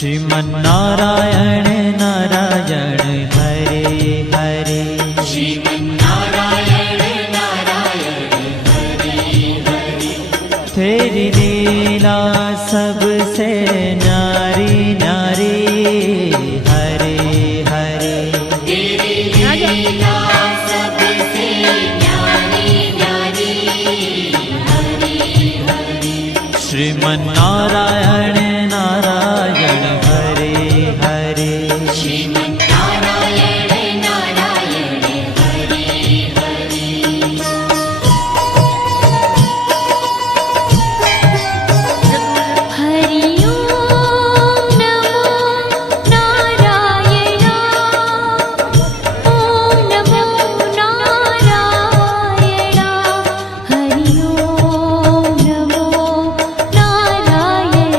श्रीमन नारायण नारायण हरे हरे, श्रीमन नारायण नारायण हरे हरे। तेरी लीला सबसे